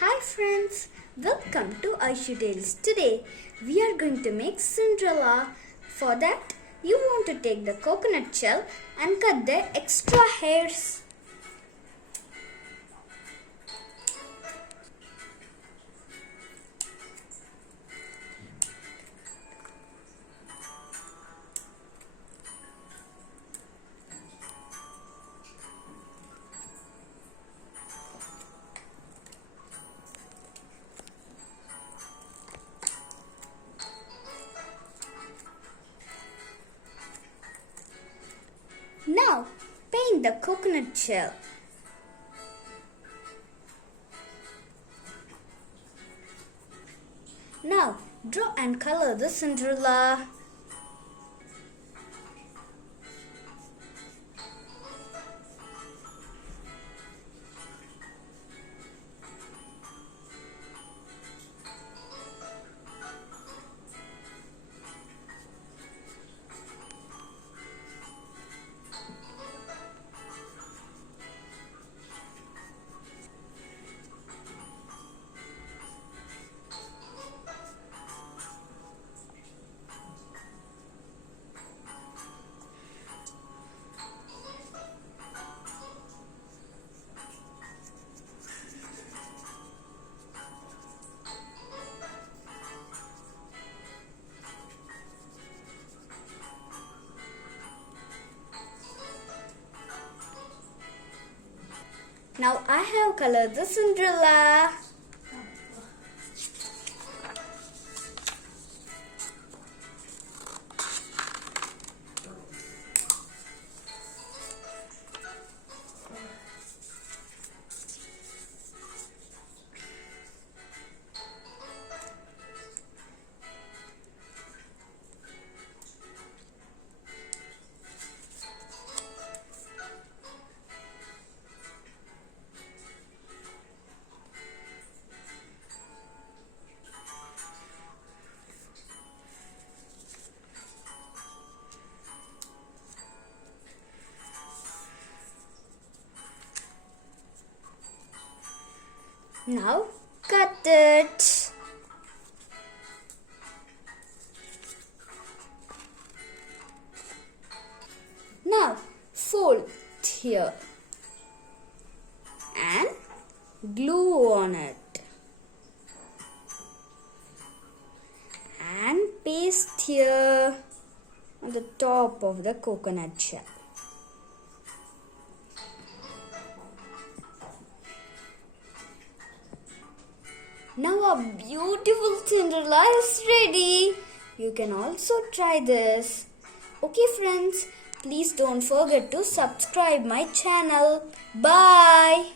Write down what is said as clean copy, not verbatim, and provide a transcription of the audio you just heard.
Hi friends, welcome to Aishu Tales. Today we are going to make Cinderella. For that you want to take the coconut shell and cut the extra hairs. Now paint the coconut shell. Now draw and color the Cinderella. Now I have colored the Cinderella. Now cut it. Now fold here and glue on it and paste here on the top of the coconut shell. Now our beautiful Cinderella is ready. You can also try this. Okay friends, please don't forget to subscribe my channel. Bye.